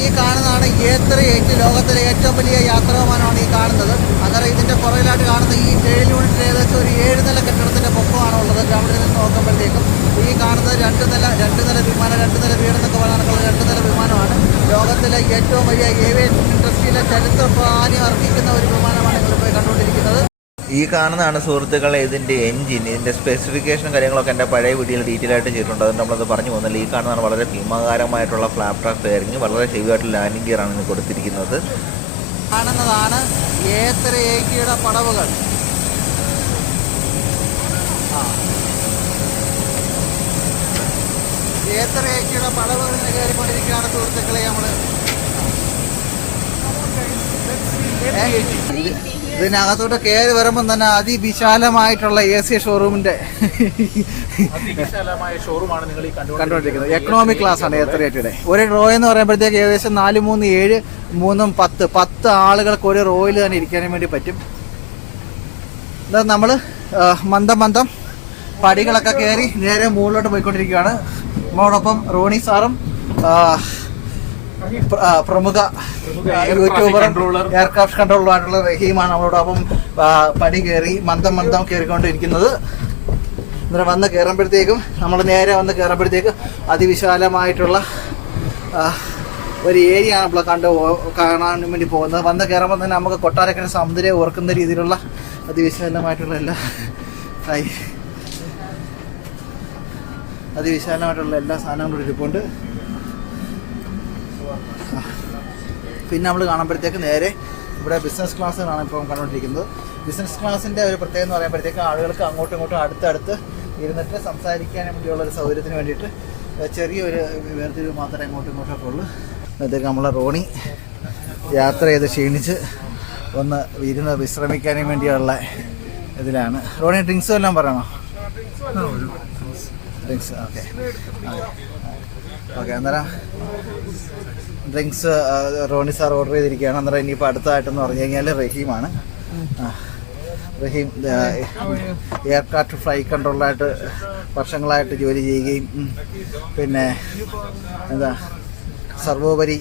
ഈ കാണുന്നതാണ് A380, ലോകത്തിലെ ഏറ്റവും വലിയ യാത്രാവിമാനമാണ് ഈ കാണുന്നത്. അന്നേരം ഇതിൻ്റെ പുറകിലായിട്ട് കാണുന്ന ഈ 7 യൂണിറ്റ് ഏകദേശം ഒരു 7 നില കെട്ടിടത്തിൻ്റെ പൊക്കമാണ് ഉള്ളത്. ഗ്രൗണ്ടിൽ നിന്ന് നോക്കുമ്പോഴത്തേക്കും ഈ കാണുന്നത് 2 നില വിമാനം, 2 നില വീടെന്നൊക്കെ പറയാനുള്ള 2 നില വിമാനമാണ്. ലോകത്തിലെ ഏറ്റവും വലിയ ഏവിയേഷൻ ഇൻഡസ്ട്രിയിലെ ചരിത്ര പ്രാധാന്യം അർഹിക്കുന്ന ഒരു വിമാനമാണ് നിങ്ങളിപ്പോൾ കണ്ടുകൊണ്ടിരിക്കുന്നത്. ഈ കാണുന്നതാണ് സുഹൃത്തുക്കളെ ഇതിൻ്റെ എൻജിൻ. ഇതിൻ്റെ സ്പെസിഫിക്കേഷൻ കാര്യങ്ങളൊക്കെ എൻ്റെ പഴയ വീഡിയോയിൽ ഡീറ്റെയിൽ ആയിട്ട് ചെയ്തിട്ടുണ്ട്. അതുകൊണ്ട് നമ്മളത് പറഞ്ഞു പോകുന്നില്ല. ഈ കാണുന്നതാണ് വളരെ ഭീമാകാരമായിട്ടുള്ള ഫ്ലാപ്പ് ട്രാക്ക് ഫെയറിങ്, വളരെ ഹെവി ആയിട്ടുള്ള ലാൻഡിംഗ് ഗിയറാണ് ഇത് കൊടുത്തിരിക്കുന്നത്. കാണുന്നതാണ് A380 പടവുകൾ. A380 പടവുകൾ കയറിക്കൊണ്ടിരിക്കുകയാണ് സുഹൃത്തുക്കളെ. നമ്മൾ ഇതിനകത്തോട്ട് കയറി വരുമ്പോൾ തന്നെ അതിവിശാലമായിട്ടുള്ള AC ഷോറൂമിന്റെ ഷോറൂമാണ് നിങ്ങൾ ഈ കണ്ടുകൊണ്ടിരിക്കുന്നത്. എക്കണോമിക് ക്ലാസ് ആണ് A380. ഒരു റോ എന്ന് പറയുമ്പോഴത്തേക്ക് ഏകദേശം 4, 3, 7, 3, 10 ആളുകൾക്ക് ഒരു റോയിൽ തന്നെ ഇരിക്കാനും വേണ്ടി പറ്റും. ഇത് നമ്മൾ മന്ദം പടികളൊക്കെ കയറി നേരെ മുകളിലോട്ട് പോയിക്കൊണ്ടിരിക്കുകയാണ്. നമ്മളോടൊപ്പം റോണി സാറും പ്രമുഖ യൂട്യൂബറും എയർക്രാഫ്റ്റ് കൺട്രോളറുമായിട്ടുള്ള റഹീമാണ് നമ്മളോടൊപ്പം പടി കയറി മന്ദം കയറിക്കൊണ്ടിരിക്കുന്നത്. അന്നേരം വന്ന് കയറുമ്പോഴത്തേക്കും നമ്മൾ നേരെ വന്ന് കയറുമ്പോഴത്തേക്ക് അതിവിശാലമായിട്ടുള്ള ഒരു ഏരിയ ആണ് നമ്മൾ കാണാൻ വേണ്ടി പോകുന്നത്. വന്ന് കയറുമ്പോൾ തന്നെ നമുക്ക് കൊട്ടാരക്കര സമുദ്രം ഓർക്കുന്ന രീതിയിലുള്ള അതിവിശാലമായിട്ടുള്ള എല്ലാ സാധനങ്ങളും ഇരിപ്പുണ്ട്. പിന്നെ നമ്മൾ കാണുമ്പോഴത്തേക്ക് നേരെ ഇവിടെ ബിസിനസ് ക്ലാസ്സുകളാണ് ഇപ്പോൾ കണ്ടുകൊണ്ടിരിക്കുന്നത്. ബിസിനസ് ക്ലാസ്സിൻ്റെ ഒരു പ്രത്യേകത എന്ന് പറയുമ്പോഴത്തേക്ക് ആളുകൾക്ക് അങ്ങോട്ടും ഇങ്ങോട്ടും അടുത്തടുത്ത് ഇരുന്നിട്ട് സംസാരിക്കാൻ വേണ്ടിയുള്ള ഒരു സൗകര്യത്തിന് വേണ്ടിയിട്ട് ചെറിയൊരു വേർതിരിവ് മാത്രമേ അങ്ങോട്ടും ഇങ്ങോട്ടൊക്കെ ഉള്ളൂ. അതൊക്കെ നമ്മളെ റോണി യാത്ര ചെയ്ത് ക്ഷീണിച്ച് ഒന്ന് ഇരുന്ന് വിശ്രമിക്കാനും വേണ്ടിയുള്ള ഇതിലാണ്. റോണി ഡ്രിങ്ക്സ് എല്ലാം പറയണോ? Drinks okay. അന്നേരം ഡ്രിങ്ക്സ് റോണി സാർ ഓർഡർ ചെയ്തിരിക്കുകയാണ്. അന്നേരം ഇനിയിപ്പോൾ അടുത്തതായിട്ടെന്ന് പറഞ്ഞു കഴിഞ്ഞാൽ റഹീമാണ്. റഹീം എയർക്രാഫ്റ്റ് ഫ്ലൈറ്റ് കൺട്രോളറായിട്ട് വർഷങ്ങളായിട്ട് ജോലി ചെയ്യുകയും പിന്നെ സർവോപരി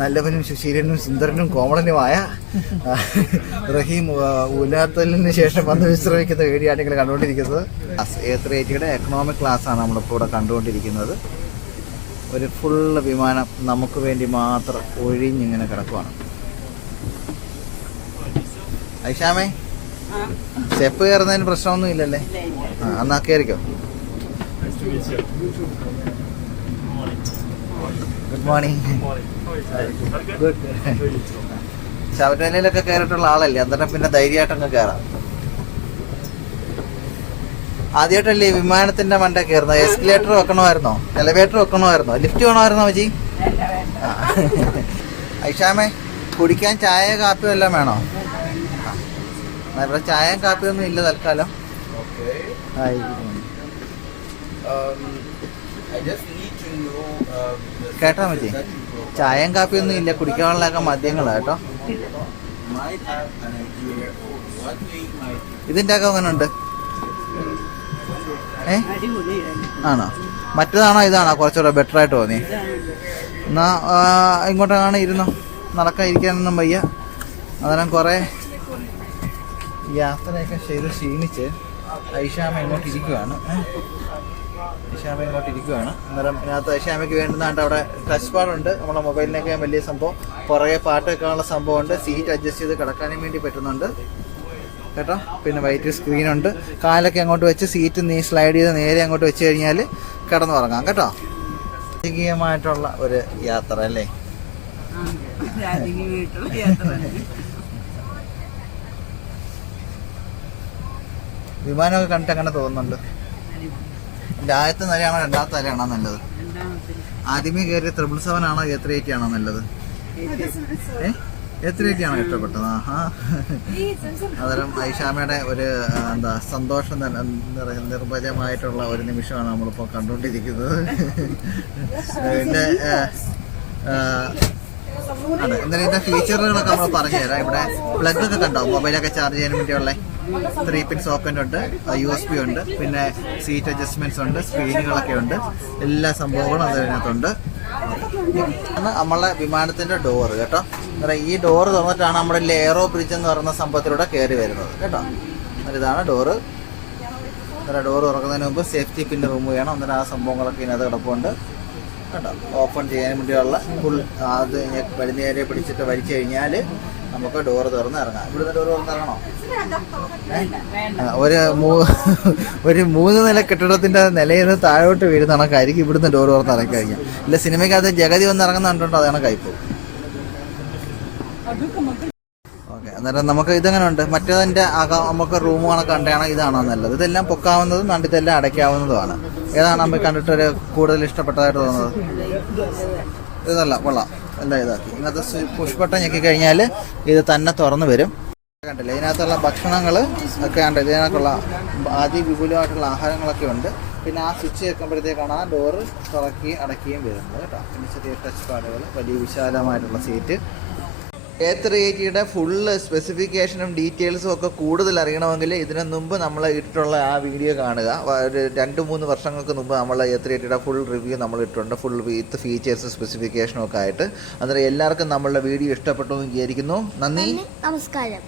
നല്ലവനും സുശീലനും സുന്ദരനും കോമളനുമായ റഹീം ഉലാത്തലിന് ശേഷം വന്ന് വിശ്രമിക്കുന്ന വീഡിയോ നിങ്ങൾ കണ്ടുകൊണ്ടിരിക്കുന്നത്. A380 എക്കണോമിക് ക്ലാസ്സാണ് നമ്മളിപ്പോൾ ഇവിടെ കണ്ടുകൊണ്ടിരിക്കുന്നത്. ഒരു ഫുള്ള് വിമാനം നമുക്ക് വേണ്ടി മാത്രം ഒഴിഞ്ഞിങ്ങനെ കിടക്കുവാണ്. ഐഷാമേ, സ്റ്റെപ്പ് കയറുന്നതിന് പ്രശ്നമൊന്നും ഇല്ലല്ലേ? എന്നാ കയറിക്കോ. Good morning. ഗുഡ്. ശബരിമലയിലൊക്കെ കയറിയിട്ടുള്ള ആളല്ലേ, അന്നേരം പിന്നെ ധൈര്യമായിട്ടങ്ങ് കയറാം. ആദ്യമായിട്ടല്ലേ വിമാനത്തിന്റെ മണ്ട കയറുന്നത്? എസ്കലേറ്റർ വെക്കണമായിരുന്നോ? എലവേറ്റർ വെക്കണമായിരുന്നോ? ലിഫ്റ്റ് വേണമായിരുന്നോ മജി? ഐഷാമേ, കുടിക്കാൻ ചായ കാപ്പിയോ എല്ലാം വേണോ? ഇവിടെ ചായയും കാപ്പിയൊന്നും ഇല്ല തൽക്കാലം. കേട്ടോ മജി, ചായയും കാപ്പിയൊന്നും ഇല്ല, കുടിക്കാനുള്ളതൊക്കെ മദ്യങ്ങളാ കേട്ടോ. ഇതിൻ്റെ ഒക്കെ അങ്ങനെ ഉണ്ട്. ആണോ? മറ്റേതാണോ ഇതാണോ കുറച്ചുകൂടെ ബെറ്റർ ആയിട്ട് തോന്നി? എന്നാ ഇങ്ങോട്ടാണ് ഇരുന്നോ, നടക്കാൻ ഇരിക്കാനൊന്നും വയ്യ. അന്നേരം കുറേ യാത്രയൊക്കെ ചെയ്ത് ക്ഷീണിച്ച് ഐഷാമ ഇങ്ങോട്ട് ഇരിക്കുവാണ്. അന്നേരം ഇതിനകത്ത് ഐഷാമയ്ക്ക് വേണ്ടുന്നതാണ്ട് അവിടെ ടച്ച് പാടുണ്ട്, നമ്മുടെ മൊബൈലിനൊക്കെ വലിയ സംഭവം, പുറകെ പാട്ട് വെക്കാനുള്ള സംഭവമുണ്ട്, സീറ്റ് അഡ്ജസ്റ്റ് ചെയ്ത് കിടക്കാനും വേണ്ടി പറ്റുന്നുണ്ട് കേട്ടോ. പിന്നെ വൈറ്റ് സ്ക്രീനുണ്ട്. കാലൊക്കെ അങ്ങോട്ട് വെച്ച് സീറ്റ് നീ സ്ലൈഡ് ചെയ്ത് നേരെ അങ്ങോട്ട് വെച്ച് കഴിഞ്ഞാൽ കിടന്നുറങ്ങാം കേട്ടോ. രാജകീയമായിട്ടുള്ള ഒരു യാത്ര അല്ലേ? വിമാനമൊക്കെ കണ്ടിട്ട് അങ്ങനെ തോന്നുന്നുണ്ട്. എൻ്റെ ആദ്യത്തെ നിലയാണോ രണ്ടാമത്തെ നിലയാണോ നല്ലത്? ആദ്യമേ കയറിയ 777 ആണോ A380 ആണോ നല്ലത്? A380 ആണോ ഇഷ്ടപ്പെട്ടത്? അന്നേരം ഐഷാമയുടെ ഒരു സന്തോഷം നിർഭജമായിട്ടുള്ള ഒരു നിമിഷമാണ് നമ്മളിപ്പോൾ കണ്ടുകൊണ്ടിരിക്കുന്നത്. പിന്നെ അതെ, എന്നാലും ഇതിൻ്റെ ഫീച്ചറുകളൊക്കെ നമ്മൾ പറഞ്ഞുതരാം. ഇവിടെ പ്ലഗ് ഒക്കെ കണ്ടോ? മൊബൈലൊക്കെ ചാർജ് ചെയ്യാൻ വേണ്ടിയുള്ള 3 പിൻ സോക്കറ്റ് ഉണ്ട്, USB ഉണ്ട്, പിന്നെ സീറ്റ് അഡ്ജസ്റ്റ്മെന്റ്സ് ഉണ്ട്, സ്ക്രീനുകളൊക്കെ ഉണ്ട്, എല്ലാ സംഭവങ്ങളും അതിനകത്തുണ്ട്. ആണ് നമ്മളെ വിമാനത്തിന്റെ ഡോറ് കേട്ടോ. അന്നേരം ഈ ഡോറ് തുറന്നിട്ടാണ് നമ്മുടെ എയറോ ബ്രിഡ്ജ് എന്ന് പറയുന്ന സംഭവത്തിലൂടെ കയറി വരുന്നത് കേട്ടോ. അന്നേരം ഇതാണ് ഡോറ്. അന്നേരം ഡോറ് തുറക്കുന്നതിന് മുമ്പ് സേഫ്റ്റി പിൻ റിമൂവ് ചെയ്യണം. അന്നേരം ആ സംഭവങ്ങളൊക്കെ ഇതിനകത്ത് കിടപ്പുണ്ട് കേട്ടോ. ഓപ്പൺ ചെയ്യാൻ വേണ്ടിയുള്ള ഫുൾ അത് നേരെ പിടിച്ചിട്ട് വലിച്ചു കഴിഞ്ഞാൽ നമുക്ക് ഡോറ് തുറന്ന് ഇറങ്ങാം. ഇവിടുന്ന് ഡോറ് തുറന്ന് ഇറങ്ങണോ? ഒരു 3 നില കെട്ടിടത്തിന്റെ നിലയിൽ നിന്ന് താഴോട്ട് വീഴുന്ന കണക്കായിരിക്കും ഇവിടുന്ന് ഡോറ് തുറന്ന് ഇറങ്ങി കഴിഞ്ഞാൽ. ഇല്ല സിനിമയ്ക്കകത്ത് ജഗതി വന്ന് ഇറങ്ങുന്നുണ്ടോ അതാണ് കയ്പ്. ഓക്കെ, അന്നേരം നമുക്ക് ഇതെങ്ങനെ ഉണ്ട്? മറ്റേതിൻ്റെ നമുക്ക് റൂമുകളൊക്കെ കണ്ടാണ് ഇതാണോ നല്ലത്? ഇതെല്ലാം പൊക്കാവുന്നതും നണ്ടിതെല്ലാം അടയ്ക്കാവുന്നതുമാണ്. ഏതാണ് നമുക്ക് കണ്ടിട്ടൊരു കൂടുതൽ ഇഷ്ടപ്പെട്ടതായിട്ട് തോന്നുന്നത്? ഇതല്ല കൊള്ളാം, എല്ലാം ഇതാക്കി. ഇങ്ങനത്തെ പുഷ്പട്ടം ഞെക്കി കഴിഞ്ഞാൽ ഇത് തന്നെ തുറന്ന് വരും. കണ്ടില്ലേ ഇതിനകത്തുള്ള ഭക്ഷണങ്ങൾ ഒക്കെ ഉണ്ട്. ഇതിനകത്തുള്ള അതിവിപുലമായിട്ടുള്ള ആഹാരങ്ങളൊക്കെ ഉണ്ട്. പിന്നെ ആ സ്വിച്ച് വെക്കുമ്പോഴത്തേക്കാണ് ആ ഡോറ് തുറക്കുകയും അടയ്ക്കുകയും വരുന്നത് കേട്ടോ. പിന്നെ ചെറിയ ടച്ച് പാഡുകൾ, വലിയ വിശാലമായിട്ടുള്ള സീറ്റ്. A380യുടെ ഫുള്ള് സ്പെസിഫിക്കേഷനും ഡീറ്റെയിൽസും ഒക്കെ കൂടുതൽ അറിയണമെങ്കിൽ ഇതിനു മുമ്പ് നമ്മൾ ഇട്ടിട്ടുള്ള ആ വീഡിയോ കാണുക. ഒരു 2-3 വർഷങ്ങൾക്ക് മുമ്പ് നമ്മൾ A380യുടെ ഫുൾ റിവ്യൂ നമ്മൾ ഇട്ടിട്ടുണ്ട്, ഫുൾ വിത്ത് ഫീച്ചേഴ്സ് സ്പെസിഫിക്കേഷനും ഒക്കെ ആയിട്ട്. അന്നേരം എല്ലാവർക്കും നമ്മളുടെ വീഡിയോ ഇഷ്ടപ്പെട്ടു എന്ന് വിചാരിക്കുന്നു. നന്ദി, നമസ്കാരം.